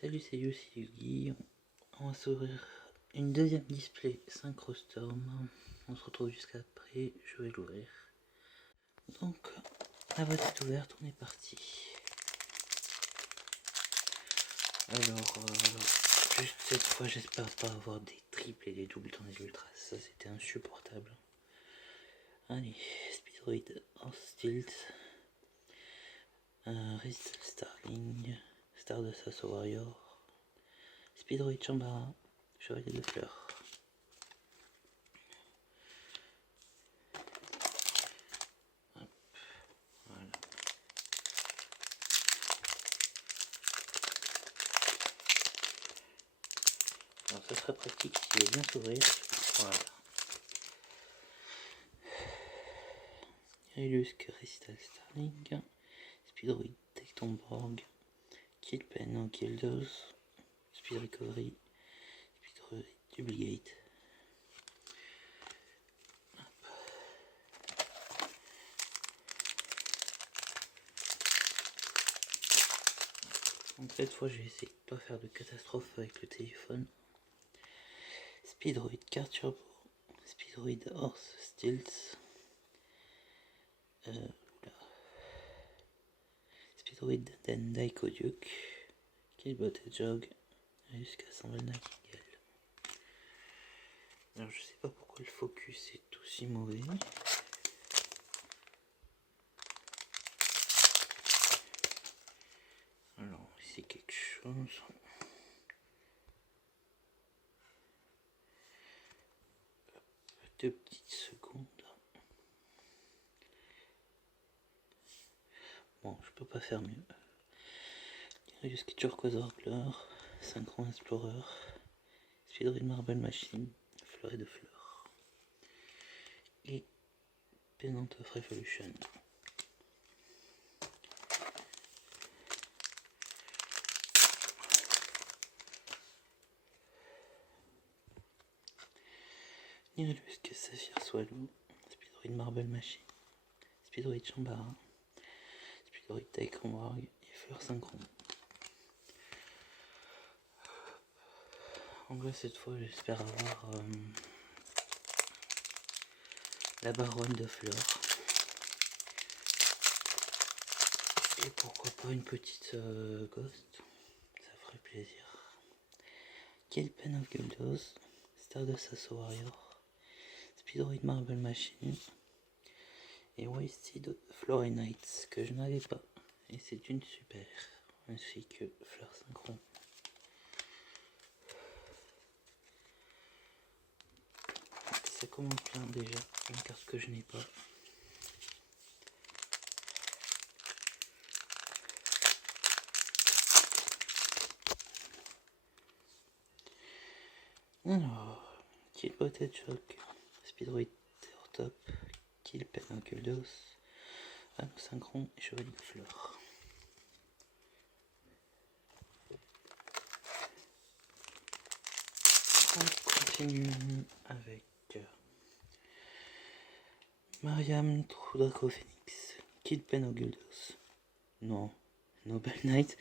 Salut, c'est Yugi. On va s'ouvrir une deuxième display Synchrostorm. On se retrouve jusqu'à après, je vais l'ouvrir. Donc, la boîte est ouverte, on est parti. Alors, juste cette fois, j'espère pas avoir des triples et des doubles dans les ultras. Ça, c'était insupportable. Allez, Speedroid Horstilt, Restal Starling, Star de Sasso Warrior, Speedroid Chambara, Chevalier de Fleurs. Hop, voilà. Alors ça serait pratique s'il veut bien s'ouvrir. Voilà. Illusk Restal Starling, Speedroid Tectomborg, Killpen Kildos, Speed Recovery, Speedroid Duplicate. Donc cette fois j'ai essayé de pas faire de catastrophe avec le téléphone. Speedroid Car Turbo, Speedroid Horse Stilts, Speedroid Dendai Duke, Killbot Jog, jusqu'à Sandal Nightingale. Alors je sais pas pourquoi le focus est aussi mauvais. Alors ici quelque chose. Deux petites secondes. Bon, je peux pas faire mieux. Jusqu'à Turquoise Orgler, Synchron Explorer, Speedroid Marble Machine, Fleur de Fleurs et Pennant of Revolution. Nihilus Saphir Swallow, Speedroid Marble Machine, Speedroid Chambara, Speedroid Taekwondo et Fleur Synchron. En vrai, cette fois, j'espère avoir la baronne de fleurs. Et pourquoi pas une petite ghost, ça ferait plaisir. Killpen of Guldos, Stardust Sasso Warrior, Speedroid Marble Machine et Wasted Flory Knights que je n'avais pas. Et c'est une super, ainsi que Fleur Synchron. Ça commence bien déjà, une carte que je n'ai pas. Alors, Killbot Shock, Speedroid Top, Killpen Guldos, Anneau Synchron et Chevalier de Fleurs. On continue avec Mariam Draco Phoenix, Killpen Guldos. Non, Noble Knight.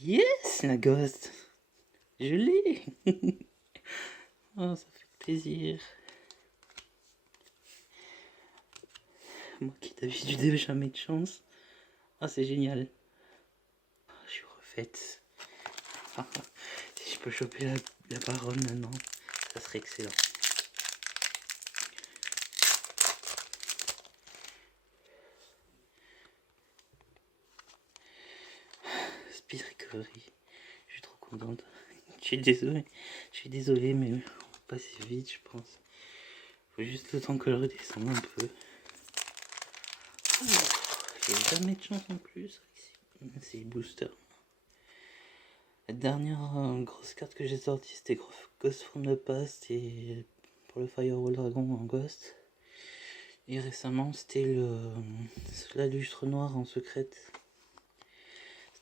Yes, la ghost. Je l'ai. Oh, ça fait plaisir. Moi qui d'habitude n'ai jamais de chance. Ah, c'est génial. Je suis refaite. Si je peux choper la baronne maintenant, ça serait excellent. Speed Recovery. Je suis trop contente. Je suis désolé, mais on va passer vite, je pense. Faut juste le temps que je redescende un peu. J'ai jamais de chance en plus. C'est booster. La dernière grosse carte que j'ai sortie, c'était Ghost from the Past et pour le Firewall Dragon en Ghost. Et récemment, c'était la lustre noire en secrète.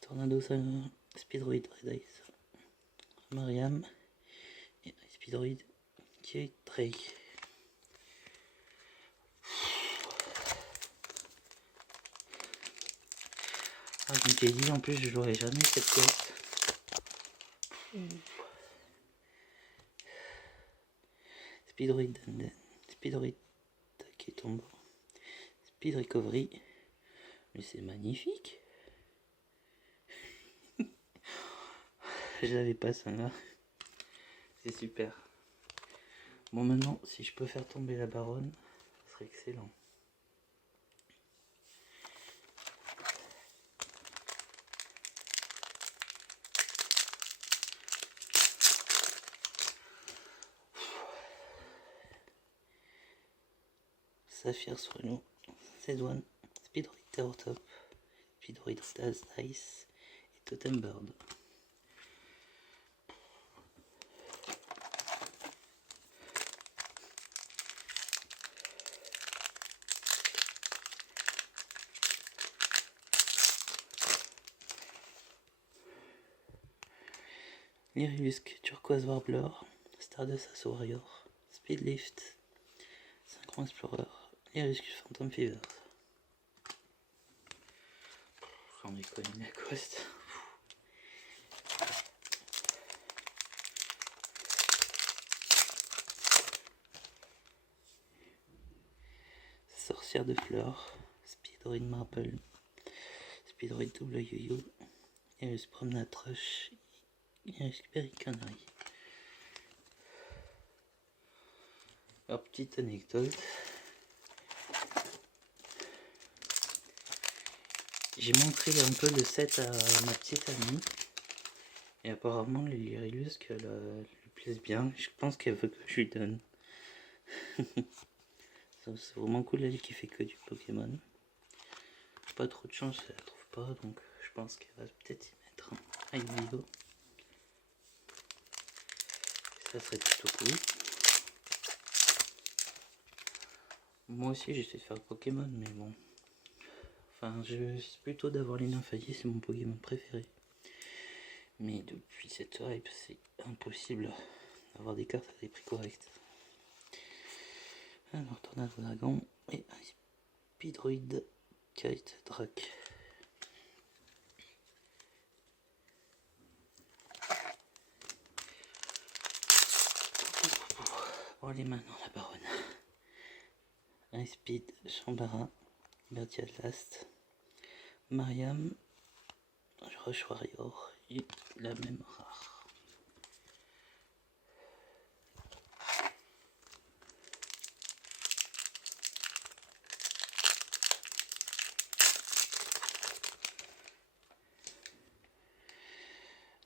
Tornado Saga, Speedroid Red Ice, Mariam et Speedroid qui est Drake. Ah, je m'étais dit en plus je l'aurais jamais cette quête. Speedroid Danden, Speedroid qui tombe, Speed Recovery, mais c'est magnifique. Je l'avais pas ça là, c'est super. Bon maintenant si je peux faire tomber la baronne, ce serait excellent. Saphir Swallow, Z1, Speedroid Tower Top, Speedroid Daz Ice et Totem Bird. Lyrilusc, Turquoise Warbler, Stardust Ace Warrior, Speedlift, Synchron Explorer, Lyrilusc Phantom Fever. J'en ai connu la coste. Sorcière de fleurs, Speedroid Marble, Speedroid double yo-yo, Lyrilusc Promenade Rush, Lyrilusc Berry Canary. Alors, petite anecdote. J'ai montré un peu le set à ma petite amie. Et apparemment, les Lyrilusc lui plaisent bien. Je pense qu'elle veut que je lui donne. C'est vraiment cool, elle qui fait que du Pokémon. Pas trop de chance, elle la trouve pas. Donc, je pense qu'elle va peut-être y mettre un vidéo. Ça serait plutôt cool. Moi aussi, j'essaie de faire Pokémon, mais bon. Enfin, j'essaie plutôt d'avoir les nymphaïs, c'est mon Pokémon préféré. Mais depuis cette hype, c'est impossible d'avoir des cartes à des prix corrects. Alors, Tornado Dragon et un Speedroid Kite Drac. Bon, allez maintenant la baronne. Un Speed Chambara, Bertie Last, Mariam, Rush Warrior et la même rare.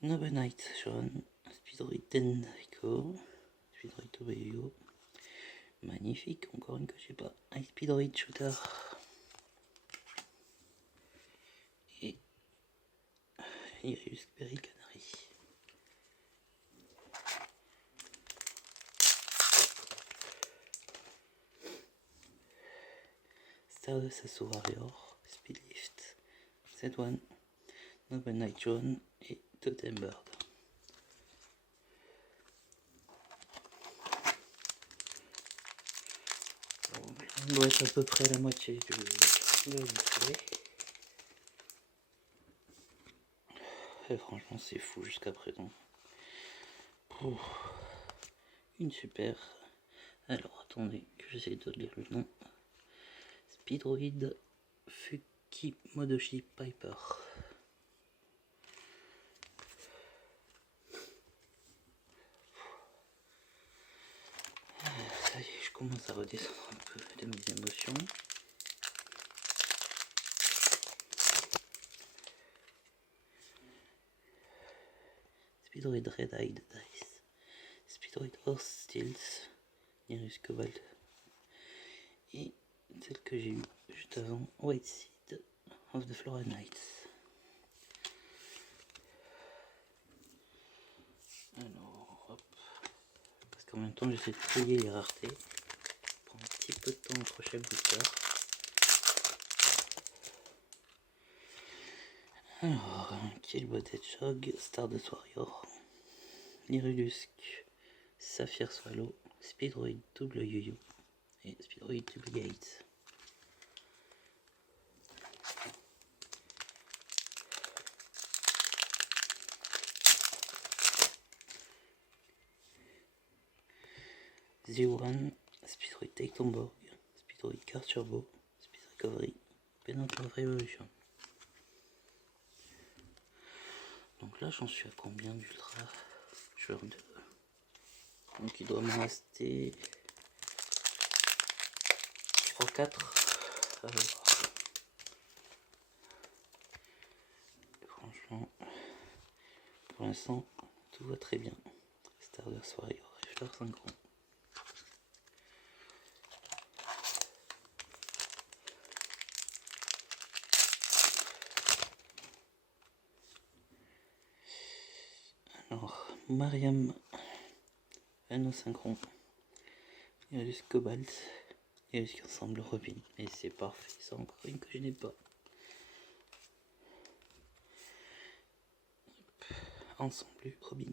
Noble Knight jaune, Speedroid Denrico, Speedroid Tobayo, magnifique, encore une que je sais pas, un Speedroid Shooter et Lyrilusc Berry Canary. Stardust Ace Warrior, Speedlift, Z1, Noble Knight jaune et Totem Bird. On doit être à peu près la moitié du display. Et franchement c'est fou jusqu'à présent. Ouf. Une super. Alors attendez que j'essaie de lire le nom. Speedroid Fukimodoshi Piper. Ça y est, je commence à redescendre un peu de mes émotions. Speedroid Red Eyed Dice, Speedroid Horse Steels, Lyrilusc Cobalt et celle que j'ai eu juste avant, White Seed of the Flora Knights. Alors hop, parce qu'en même temps j'essaie de trier les raretés, ça prend un petit peu de temps entre chaque booster. Alors, Killbot Hedgehog, Stardust Warrior, Lyrilusc, Saphir Swallow, Speedroid double yo-yo et Speedroid Duplicate. Z1, Speedroid Take Tomborg, Speedroid Car Turbo, Speed Recovery, Penalty of Revolution. Donc là j'en suis à combien d'ultra joueur 2. Donc il doit me rester 3-4. Franchement, pour l'instant, tout va très bien. Stardust Warrior et Fleur Synchron. Alors, Mariam, Anno Synchron, Iris Cobalt, Iris Ensemble Robin. Et c'est parfait, c'est encore une que je n'ai pas. Ensemble Robin.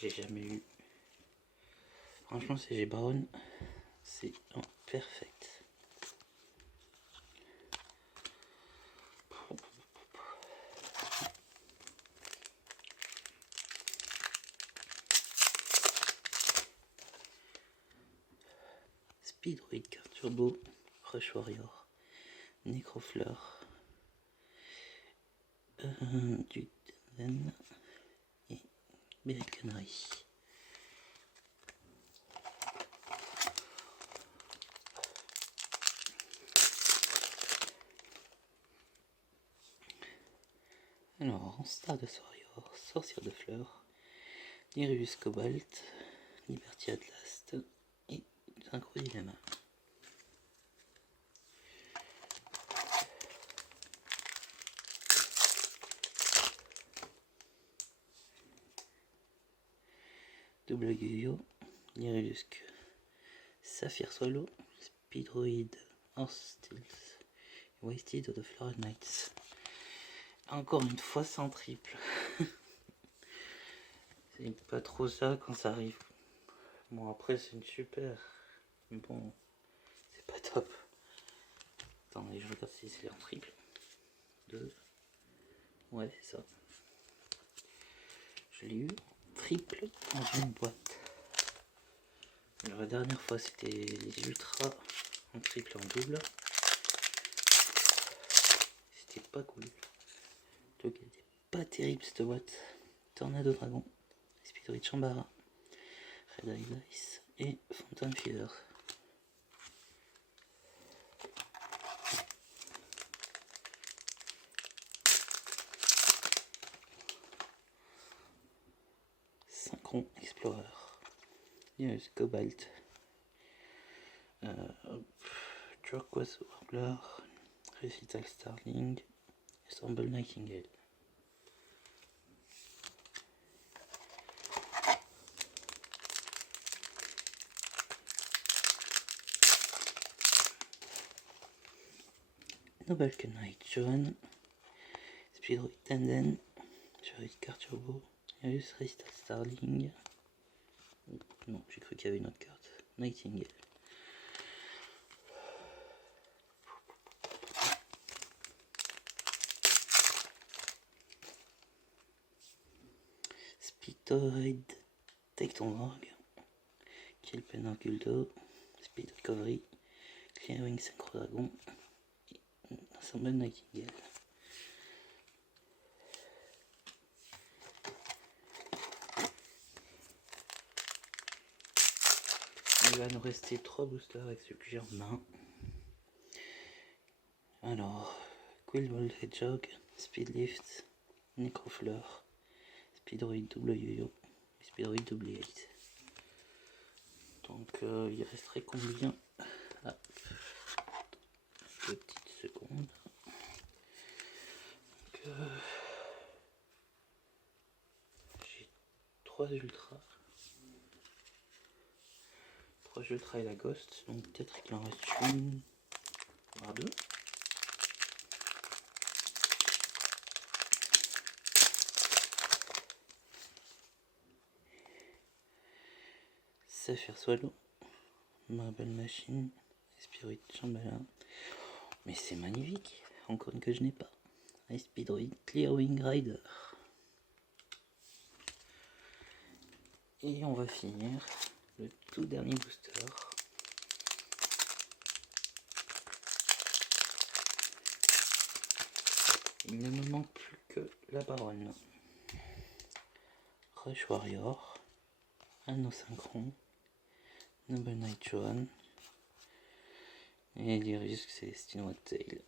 J'ai jamais eu. Franchement, c'est G-Baron, c'est perfect. Speedroid Car Turbo, Rush Warrior, Necrofleur, Duden et Berry Canary. Alors, en Stardust Warrior, Sorcière de Fleurs, Nirus Cobalt, Liberty Atlas et Synchro Dilemma. Double Guyo, Nirusque, Saphir Swallow, Speedroid, Horse Steels, Wasted of the Florid Knights. Encore une fois sans triple. C'est pas trop ça quand ça arrive. Bon après c'est une super. Mais bon, c'est pas top. Attendez, je regarde si c'est en triple. 2. Ouais, c'est ça. Je l'ai eu triple dans une boîte. Alors, la dernière fois c'était les ultras en triple en double. C'était pas cool. Donc elle était pas terrible cette boîte. Tornado Dragon, Speedroid Chambara, Red Eye Dice et Phantom Feeder. Synchron Explorer, News Cobalt, Turquoise Warbler, Recital Starling, Ensemble Nightingale. Noble Knight Joan, Speedroid Tanden, Speedroid Car Turbo, Recital Starling. Non, j'ai cru qu'il y avait une autre carte. Nightingale. Speedroid Take Tomborg, Kill Penarguldo, Speed Recovery, Clearing Synchro Dragon et Ensemble Nightingale. Il va nous rester 3 boosters avec ce que j'ai en main. Alors, Quillball Hedgehog, Speedlift, Necrofleur, Speedroid double yo-yo et Speedroid double 8. Donc il resterait combien? Ah, petite seconde. Donc, j'ai 3 ultras. 3 ultras et la ghost, donc peut-être qu'il en reste une, voire 2. Saphir Swallow, Marble Machine, Spirit Chambala. Mais c'est magnifique, encore une que je n'ai pas. Speedroid Clearwing Rider. Et on va finir le tout dernier booster. Il ne me manque plus que la baronne. Rush Warrior, Anneau Synchron, Noble Knight Johan et Dirisk Celestine Tail.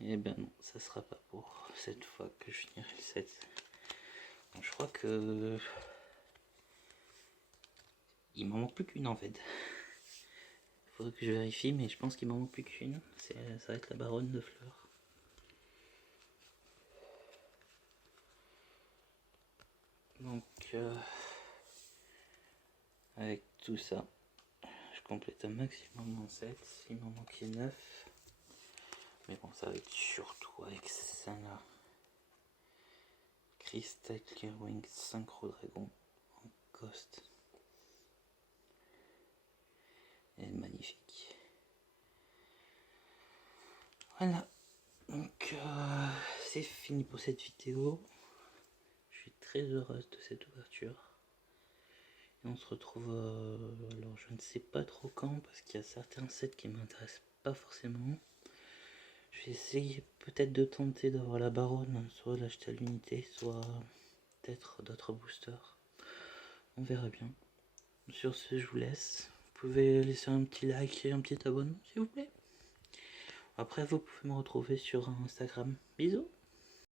Et ben non, ça sera pas pour cette fois que je finirai le set. Donc, je crois que il m'en manque plus qu'une en fait. Faudrait que je vérifie, mais je pense qu'il m'en manque plus qu'une. Ça va être la baronne de fleurs. Donc avec tout ça, je complète un maximum mon set. Il m'en manquait 9. Mais bon, ça va être surtout avec ça là. Crystal Clearwing Synchro Dragon en Ghost. Elle est magnifique. Voilà. Donc c'est fini pour cette vidéo. Je suis très heureuse de cette ouverture. Et on se retrouve, alors je ne sais pas trop quand, parce qu'il y a certains sets qui m'intéressent pas forcément. Je vais essayer peut-être de tenter d'avoir la baronne, soit l'acheter à l'unité, soit peut-être d'autres boosters. On verra bien. Sur ce, je vous laisse. Vous pouvez laisser un petit like et un petit abonnement s'il vous plaît. Après, vous pouvez me retrouver sur Instagram. Bisous.